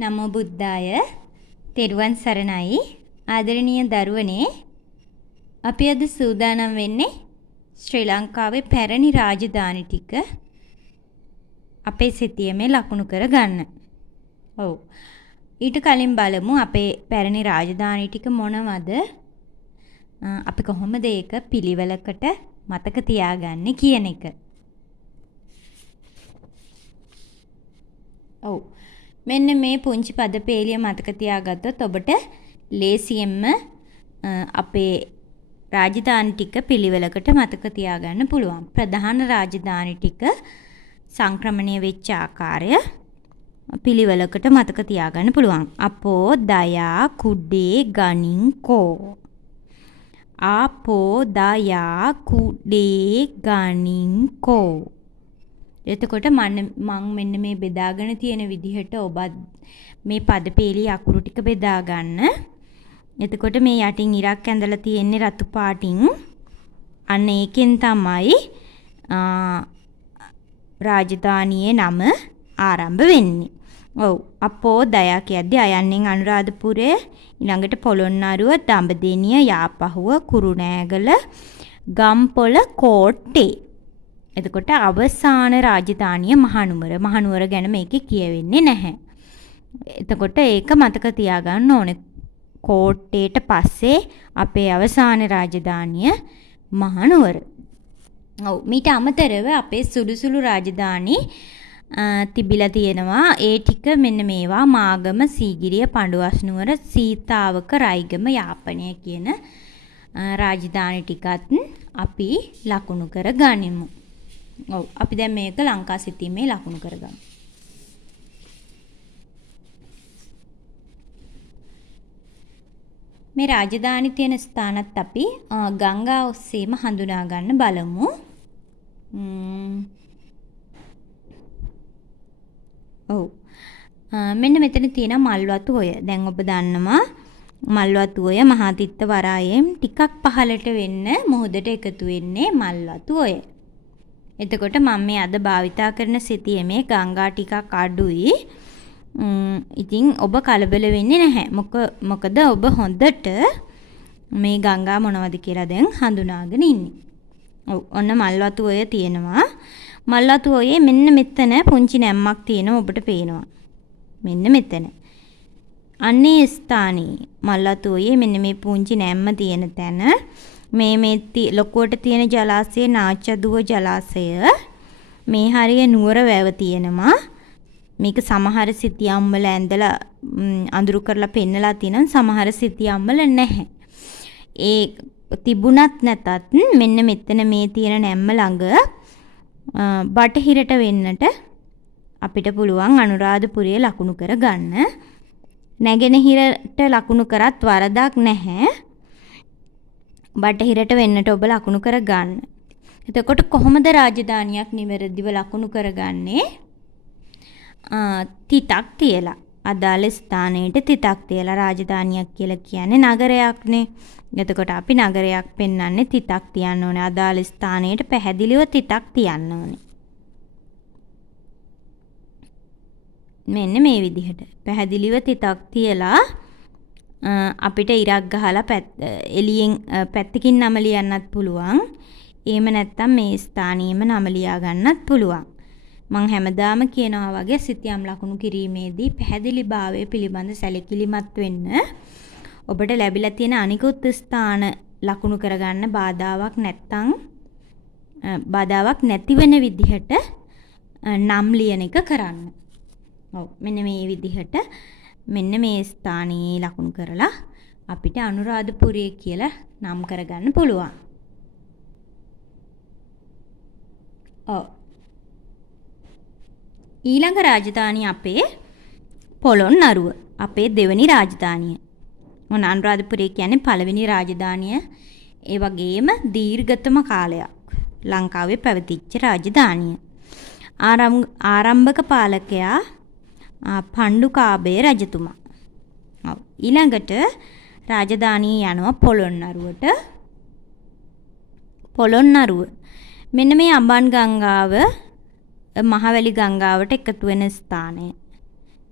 නමෝ බුද්ධාය තෙරුවන් සරණයි ආදරණීය දරුවනේ අපි අද සූදානම් වෙන්නේ ශ්‍රී ලංකාවේ පැරණි රාජධානි ටික අපේ සිතියමේ ලකුණු කර ගන්න. ඔව්. ඊට කලින් බලමු අපේ පැරණි රාජධානි ටික මොනවද? අපි කොහොමද ඒක පිළිවෙලකට මතක තියාගන්නේ කියන එක. ඔව්. මෙන්න මේ පුංචි පද පේලිය මතක තියාගත්තොත් ඔබට ලේසියෙන්ම අපේ රාජධානි ටික පිළිවෙලකට මතක තියාගන්න පුළුවන්. ප්‍රධාන රාජධානි ටික සංක්‍රමණය වෙච්ච ආකාරය පිළිවෙලකට මතක තියාගන්න පුළුවන්. අපෝ, දයා, කුඩේ, ගණින්, කෝ. ආපෝ, දයා, කුඩේ, ගණින්, කෝ. එතකොට මම මෙන්න මේ බෙදාගෙන තියෙන විදිහට ඔබත් මේ පද පේලිය අකුරු ටික බෙදා ගන්න. එතකොට මේ යටින් ඉරක් ඇඳලා තියෙන්නේ රතු පාටින්. අන්න ඒකෙන් තමයි රාජධානියේ නම ආරම්භ වෙන්නේ. ඔව්. අපෝ දයා කියද්දි අයන්නෙන් අනුරාධපුරය, ඊළඟට පොළොන්නරුව, දඹදෙණිය, යාපහුව, කුරුණෑගල, ගම්පොළ, කෝට්ටේ. එතකොට අවසාන රාජධානිය මහනුවර. මහනුවර ගැන මේකේ කියවෙන්නේ නැහැ. එතකොට ඒක මතක තියාගන්න ඕනේ. කෝට්ටේට පස්සේ අපේ අවසාන රාජධානිය මහනුවර. ඔව්. මීට අමතරව අපේ සුළු රාජධානි තිබිලා තියෙනවා. ඒ ටික මෙන්න මේවා: මාගම, සීගිරිය, පඬුවස්නුවර, සීතාවක, රයිගම, යාපනය කියන රාජධානි ටිකත් අපි ලකුණු කර ගනිමු. ඔව්. අපි දැන් මේක ලංකා සිතීමේ ලකුණු කරගමු. මේ රාජධානි තියෙන ස්ථානත් අපි ගංගා ඔස්සේම හඳුනා ගන්න බලමු. ඔව්. මෙන්න මෙතන තියෙන මල්වතු ඔය. දැන් ඔබ දන්නවා මල්වතු ඔය මහාතිත්ත වරායෙන් ටිකක් පහළට වෙන්න මුහුදට එකතු වෙන්නේ මල්වතු ඔය. එතකොට මම මේ අද භාවිතා කරන සිතියමේ ගංගා ටිකක් අඩුයි. ඉතින් ඔබ කලබල වෙන්නේ නැහැ. මොකද ඔබ හොඳට මේ ගංගා මොනවද කියලා දැන් හඳුනාගෙන ඉන්නේ. ඔව්. ඔන්න මල්වතු ඔය තියෙනවා. මල්වතු ඔයේ මෙන්න මෙතන පුංචි නැම්මක් තියෙනවා ඔබට පේනවා. මෙන්න මෙතන. අන්නේ ස්ථානයේ මල්වතු ඔයේ මෙන්න මේ පුංචි නැම්ම තියෙන තැන මේ ලොකුවට තියෙන ජලාශය නාචදුව ජලාශය. මේ හරිය නුවර වැව තියෙනවා. මේක සමහර සිතියම් වල ඇඳලා අඳුරු කරලා පෙන්නලා තියෙනවා. සමහර සිතියම් වල නැහැ. ඒ තිබුණත් නැතත් මෙන්න මෙතන මේ තියෙන නැම්ම ළඟ බටහිරට වෙන්නට අපිට පුළුවන් අනුරාධපුරයේ ලකුණු කර ගන්න. නැගෙනහිරට ලකුණු කරත් වරදක් නැහැ. බටහිරට වෙන්නට ඔබ ලකුණු කර ගන්න. එතකොට කොහොමද රාජධානියක් නිවැරදිව ලකුණු කරගන්නේ? තිතක් තියලා. අදාළ ස්ථානයට තිතක් තියලා. රාජධානියක් කියලා කියන්නේ නගරයක්නේ. එතකොට අපි නගරයක් පෙන්වන්නේ තිතක් තියන්න ඕනේ. අදාළ ස්ථානයට පැහැදිලිව තිතක් තියන්න ඕනේ. මෙන්න මේ විදිහට පැහැදිලිව තිතක් තියලා අපිට ඉරක් ගහලා එළියෙන් පැත්තකින් නම ලියන්නත් පුළුවන්. එහෙම නැත්නම් මේ ස්ථානියේම නම ලියා ගන්නත් පුළුවන්. මම හැමදාම කියනවා වගේ සිතියම් ලකුණු කිරීමේදී පැහැදිලිභාවය පිළිබඳ සැලකිලිමත් වෙන්න. ඔබට ලැබිලා තියෙන අනිකුත් ස්ථාන ලකුණු කරගන්න බාධාවක් නැතිවෙන විදිහට නම් ලියන එක කරන්න. ඔව්. මෙන්න මේ විදිහට මෙන්න මේ ස්ථානයේ ලකුණු කරලා අපිට අනුරාධපුරය කියලා නම් කරගන්න පුළුවන්. ඔව්. ඊළඟ රාජධානිය අපේ පොළොන්නරුව. අපේ දෙවෙනි රාජධානිය. මොන අනුරාධපුරය කියන්නේ පළවෙනි රාජධානිය. ඒ වගේම දීර්ඝතම කාලයක් ලංකාවේ පැවතිච්ච රාජධානිය. ආරම්භක පාලකයා පණ්ඩුකාභය රජතුමා. ඔව්. ඊළඟට රාජධානිය යනවා පොළොන්නරුවට. පොළොන්නරුව මෙන්න මේ අඹන් ගංගාව මහවැලි ගංගාවට එකතු වෙන ස්ථානය.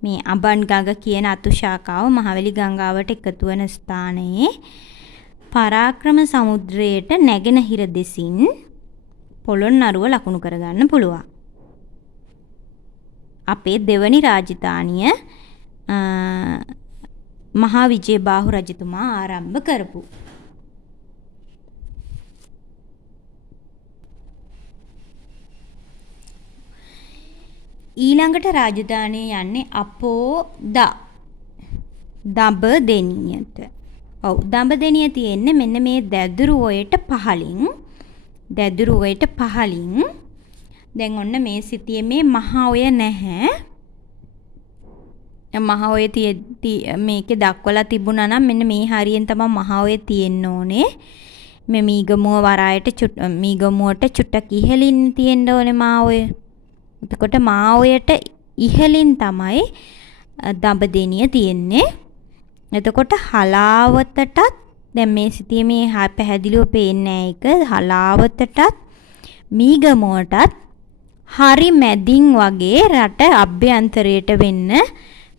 මේ අබන් ගඟ කියන අතු ශාඛාව මහවැලි ගංගාවට එකතු වන ස්ථානයේ පරාක්‍රම සමුද්‍රයට නැගෙනහිර දෙසින් පොළොන්නරුව ලකුණු කරගන්න පුළුවන්. අපේ දෙවනි රාජධානිය මහා විජයබාහු රජතුමා ආරම්භ කරපු. ඊළඟට රාජධානිය යන්නේ දඹදෙණියට. ඔව් දඹදෙණිය තියෙන්නේ මෙන්න මේ දැදුරුවයට පහලින්. දැන් ඔන්න මේ සිටියේ මේ මහා ඔය නැහැ. මහා ඔය මේකේ දක්වලා තිබුණා නම් මෙන්න මේ හරියෙන් තමයි මහා ඔය තියෙන්න ඕනේ. මේ මීගමුව මීගමුවට චුට්ටක් ඉහළින් තියෙන්න ඕනේ මහා ඔය. එතකොට මහා ඔයට ඉහළින් තමයි දඹදෙණිය තියෙන්නේ. එතකොට හලාවතටත් දැන් මේ සිටියේ මේ පැහැදිලිව පේන්නේ ඒක හලාවතටත් මීගමුවටත් හරි මැදින් වගේ රට අභ්‍යන්තරයට වෙන්න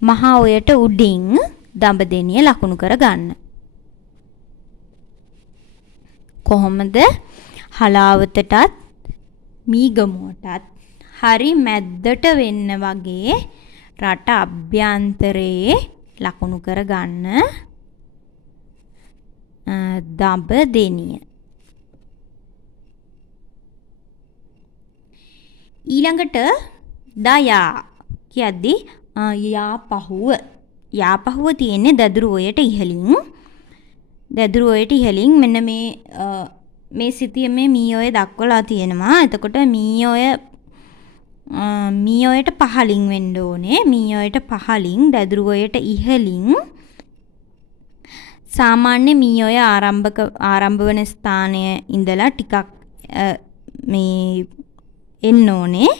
මහා ඔයට උඩින් දඹදෙණිය ලකුණු කරගන්න. කොහොමද? හලාවතටත් මීගමුවටත් හරි මැද්දට වෙන්න වගේ රට අභ්‍යන්තරයේ ලකුණු කරගන්න දඹදෙණිය. ඊළඟට දයා කියද්දී යාපහුව තියෙන්නේ දදුරුවයට ඉහළින් මෙන්න මේ සිටියේ මේ මීඔය දක්වලා තියෙනවා. එතකොට මීඔයට පහළින් වෙන්න ඕනේ. මීඔයට පහළින් දදුරුවයට ඉහළින් සාමාන්‍ය මීඔය ආරම්භ වන ස්ථානයේ ඉඳලා ටිකක් මේ එන්න ඕනේ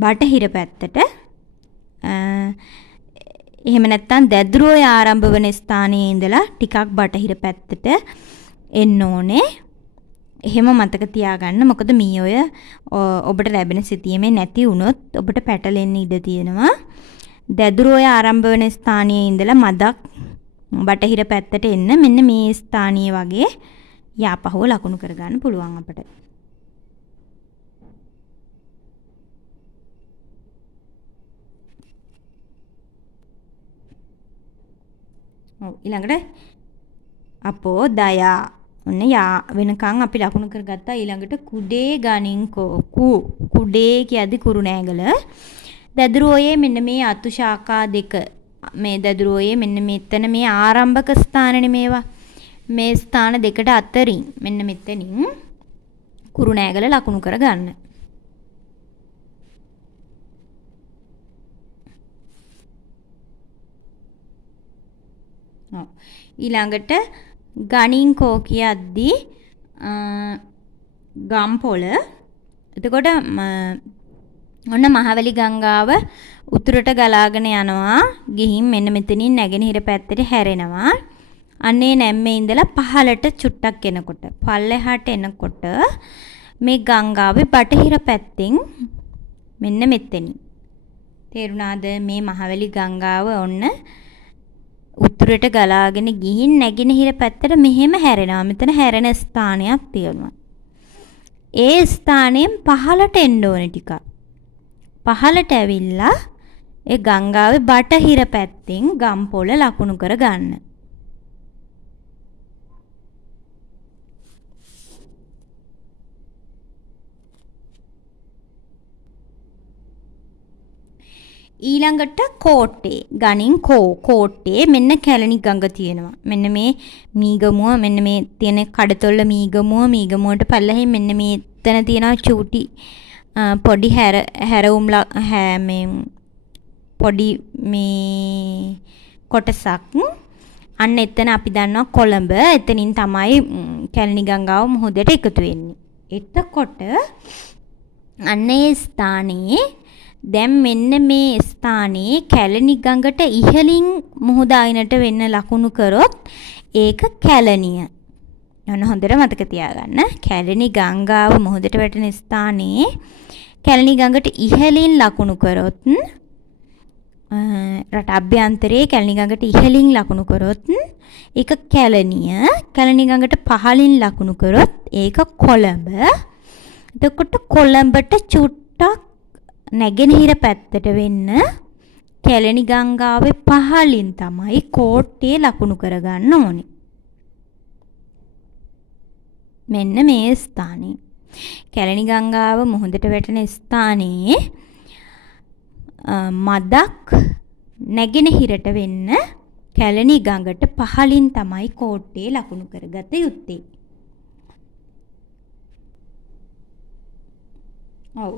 බටහිර පැත්තට. එහෙම නැත්නම් දැදුරුවය ආරම්භ වන ස්ථානයේ ඉඳලා ටිකක් බටහිර පැත්තට එන්න ඕනේ. එහෙම මතක තියාගන්න. මොකද මීඔය ඔබට ලැබෙන සිතියමේ නැති වුණොත් ඔබට පැටලෙන්න ඉඩ තියෙනවා. දැදුරුවය ආරම්භ වන ස්ථානයේ ඉඳලා මදක් බටහිර පැත්තට එන්න මෙන්න මේ ස්ථානීය වගේ යාපහුව ලකුණු කරගන්න පුළුවන් අපට. ඊළඟට දයා ඔන්න යා වෙනකන් අපි ලකුණු කරගත්තා. ඊළඟට කුඩේ ගණින්කෝ කුඩේ කියද්දි කුරුණෑගල දැදුරුවයේ මෙන්න මේ අතු ශාඛා දෙක මේ දැදුරුවයේ මෙන්න මෙතන මේ ආරම්භක ස්ථානනේ මේවා. මේ ස්ථාන දෙකට අතරින් මෙන්න මෙතනින් කුරුණෑගල ලකුණු කරගන්න. ඊළඟට ගණින්කෝ කියද්දී ගම්පොළ. එතකොට ඔන්න මහවැලි ගංගාව උතුරට ගලාගෙන යනවා. ගිහින් මෙන්න මෙතනින් නැගෙනහිර පැත්තට හැරෙනවා. අන්නේ නැම්මේ ඉඳලා පහළට චුට්ටක් එනකොට පල්ලෙහාට එනකොට මේ ගංගාවේ බටහිර පැත්තෙන් මෙන්න මෙතනින් තේරුණාද? මේ මහවැලි ගංගාව ඔන්න උතුරට ගලාගෙන ගිහින් නැගෙනහිර පැත්තට මෙහෙම හැරෙනවා. මෙතන හැරෙන ස්ථානයක් තියෙනවා. ඒ ස්ථානයෙන් පහළට එන්න ඕනේ ටිකක්. පහළට ඇවිල්ලා ඒ ගංගාවේ බටහිර පැත්තෙන් ගම්පොළ ලකුණු කරගන්න. ඊළඟට කෝට්ටේ ගණින් කෝට්ටේ මෙන්න කැලණි ගඟ තියෙනවා. මෙන්න මේ මීගමුව මෙන්න මේ තියෙන කඩතොල්ල මීගමුවට පල්ලෙහින් මෙන්න මේ එතන තියෙනවා චූටි පොඩි හැරවුම් පොඩි මේ කොටසක්. අන්න එතන අපි දන්නවා කොළඹ. එතනින් තමයි කැලණි ගංගාව මුහුදට එකතු වෙන්නේ. එතකොට අන්න ඒ ස්ථානයේ දැන් මෙන්න මේ ස්ථානයේ කැලණි ගඟට ඉහළින් මුහුද අයිනට වෙන්න ලකුණු කරොත් ඒක කැලණිය. ඔන්න හොඳට මතක තියාගන්න. කැලණි ගංගාව මුහුදට වැටෙන ස්ථානයේ කැලණි ගඟට ඉහළින් ලකුණු කරොත් රට අභ්‍යන්තරයේ කැලණි ගඟට ඉහළින් ලකුණු කරොත් ඒක කැලණිය. කැලණි ගඟට පහළින් ලකුණු කරොත් ඒක කොළඹ. එතකොට කොළඹට චුට්ටක් නැගෙනහිර පැත්තට වෙන්න කැලණි ගංගාවේ පහළින් තමයි කෝට්ටේ ලකුණු කරගන්න ඕනේ. මෙන්න මේ ස්ථානේ. කැලණි ගංගාව මුහුදට වැටෙන ස්ථානයේ මදක් නැගෙනහිරට වෙන්න කැලණි ගඟට පහළින් තමයි කෝට්ටේ ලකුණු කරගත යුත්තේ. ඔව්.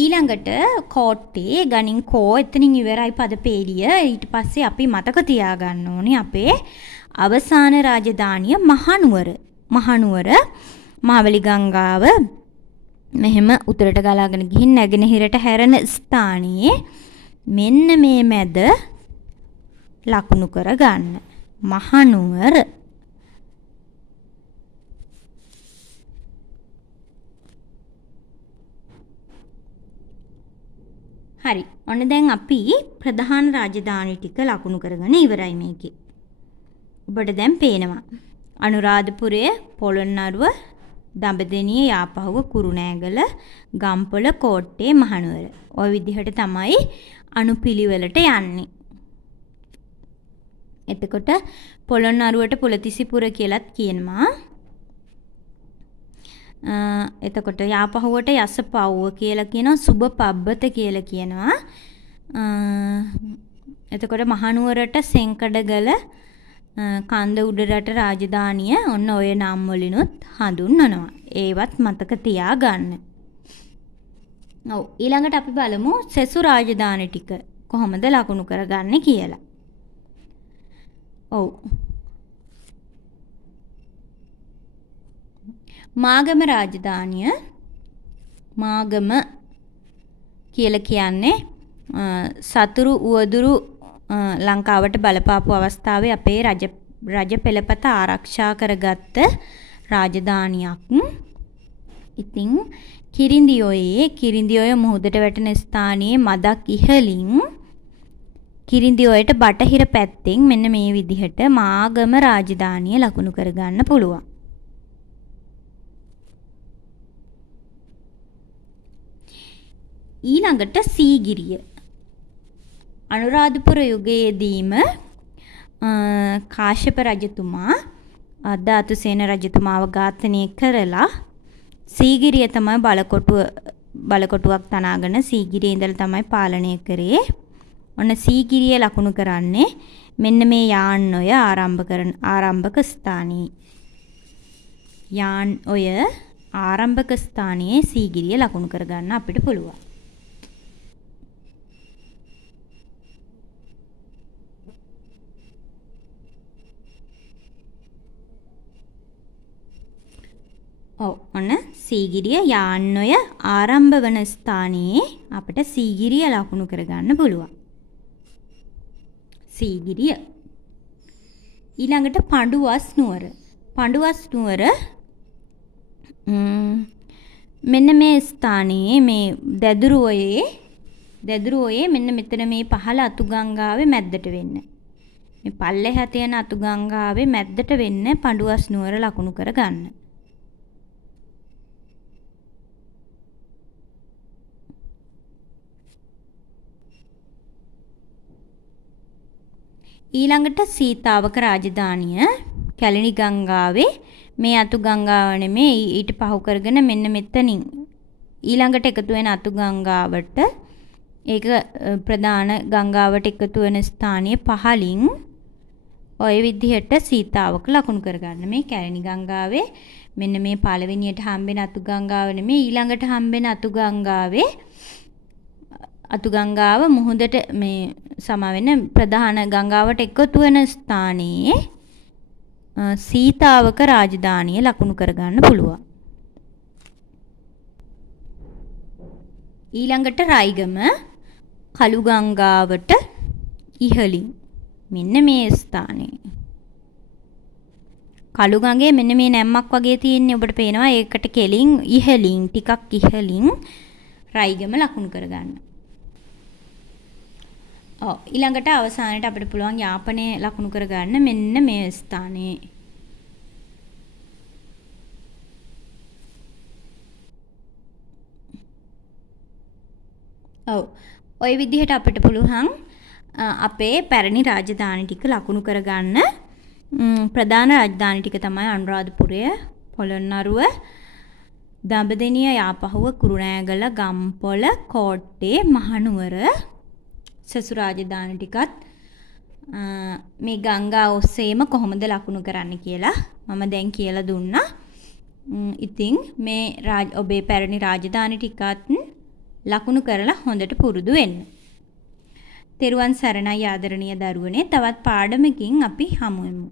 ඊළඟට කෝට්ටේ ගණින් කෝ එතනින් ඉවරයි පදපේලිය. ඊට පස්සේ අපි මතක තියාගන්න ඕනේ අපේ අවසාන රාජධානිය මහනුවර. මහනුවර මහවැලි ගංගාව මෙහෙම උතුරට ගලාගෙන ගිහින් නැගෙනහිරට හැරෙන ස්ථානයේ මෙන්න මේ මැද ලකුණු කරගන්න. මහනුවර. හරි. ඔන්න දැන් අපි ප්‍රධාන රාජධානි ටික ලකුණු කරගෙන ඉවරයි මේකේ. ඔබට දැන් පේනවා. අනුරාධපුරය, පොළොන්නරුව, දඹදෙණිය, යාපහුව, කුරුණෑගල, ගම්පොළ, කෝට්ටේ, මහනුවර. ওই විදිහට තමයි අනුපිළිවෙලට යන්නේ. එතකොට පොළොන්නරුවට පුලතිසිපුර කියලාත් කියනවා. එතකොට යාපහුවට යසපව්ව කියලා කියනවා. සුබ පබ්බත කියලා කියනවා. එතකොට මහනුවරට සෙන්කඩගල කන්ද උඩරට රාජධානිය ඔන්න ඔය නම් වලිනුත් හඳුන්වනවා. ඒවත් මතක තියාගන්න. ඔව් ඊළඟට අපි බලමු සෙසු රාජධානි ටික කොහොමද ලකුණු කරගන්නේ කියලා. ඔව්. මාගම රාජධානිය මාගම කියලා කියන්නේ සතුරු උවදුරු ලංකාවට බලපාපු අවස්ථාවේ අපේ රජ පෙළපත ආරක්ෂා කරගත්ත රාජධානියක්. ඉතින් කිරිඳිඔයේ මුහුදට වැටෙන ස්ථානයේ මදක් ඉහළින් කිරිඳිඔයට බටහිර පැත්තෙන් මෙන්න මේ විදිහට මාගම රාජධානිය ලකුණු කරගන්න පුළුවන්. ඊළඟට සීගිරිය. අනුරාධපුර යුගයේදීම කාශ්‍යප රජතුමා අදාතුසේන රජතුමාව ඝාතනය කරලා සීගිරිය තමයි බලකොටුවක් තනාගෙන සීගිරියේ ඉඳලා තමයි පාලනය කරේ. ඔන්න සීගිරිය ලකුණු කරන්නේ මෙන්න මේ යාන් ඔය ආරම්භක ස්ථානයේ. යාන් ඔය ආරම්භක ස්ථානයේ සීගිරිය ලකුණු කරගන්න අපිට පුළුවන්. ඔව් ඔන්න සීගිරිය යාන්නොය ආරම්භ වන ස්ථානයේ අපිට සීගිරිය ලකුණු කරගන්න පුළුවන්. සීගිරිය. ඊළඟට පඬුවස් නුවර. පඬුවස් නුවර මෙන්න මේ ස්ථානයේ මේ දැදුරුවයේ මෙන්න මෙතන මේ පහළ අතුගංගාවේ මැද්දට වෙන්න. මේ පල්ලෙහා තියෙන අතුගංගාවේ මැද්දට වෙන්න පඬුවස් නුවර ලකුණු කරගන්න. ඊළඟට සීතාවක රාජධානිය කැලණි ගංගාවේ මේ අතු ගංගාව නෙමෙයි ඊට පහු කරගෙන මෙන්න මෙතනින් ඊළඟට එකතු වෙන අතු ගංගාවට ඒක ප්‍රධාන ගංගාවට එකතු වෙන ස්ථානයේ පහළින් ඔය විදිහට සීතාවක ලකුණු කරගන්න. මේ කැලණි ගංගාවේ මෙන්න මේ පළවෙනියට හම්බෙන අතු ගංගාව නෙමෙයි ඊළඟට හම්බෙන අතු ගංගාවේ අතු ගංගාව මුහුදට මේ සමවෙන ප්‍රධාන ගංගාවට එකතු වෙන ස්ථානයේ සීතාවක රාජධානිය ලකුණු කරගන්න පුළුවන්. ඊළඟට රයිගම කළු ගංගාවට ඉහළින් මෙන්න මේ ස්ථානයේ. කළු ගඟේ මෙන්න මේ නැම්මක් වගේ තියෙන්නේ ඔබට පේනවා. ඒකට කෙලින් ඉහළින් ටිකක් ඉහළින් රයිගම ලකුණු කරගන්න. ඔව්. ඊළඟට අවසානයේ අපිට පුළුවන් යාපනය ලකුණු කරගන්න මෙන්න මේ ස්ථානයේ. ඔව්. ওই විදිහට අපිට පුළුවන් අපේ පැරණි රාජධානි ටික ලකුණු කරගන්න. ප්‍රධාන රාජධානි ටික තමයි අනුරාධපුරය, පොළොන්නරුව, දඹදෙණිය, යාපහුව, කුරුණෑගල, ගම්පොළ, කෝට්ටේ, මහනුවර සෙසු රාජධානි ටිකත් මේ ගංගා ඔස්සේම කොහොමද ලකුණු කරන්න කියලා මම දැන් කියලා දුන්නා. ඉතින් මේ ඔබේ පැරණි රාජධානි ටිකත් ලකුණු කරලා හොඳට පුරුදු වෙන්න. තෙරුවන් සරණයි ආදරණීය දරුවනේ. තවත් පාඩමකින් අපි හමු වෙමු.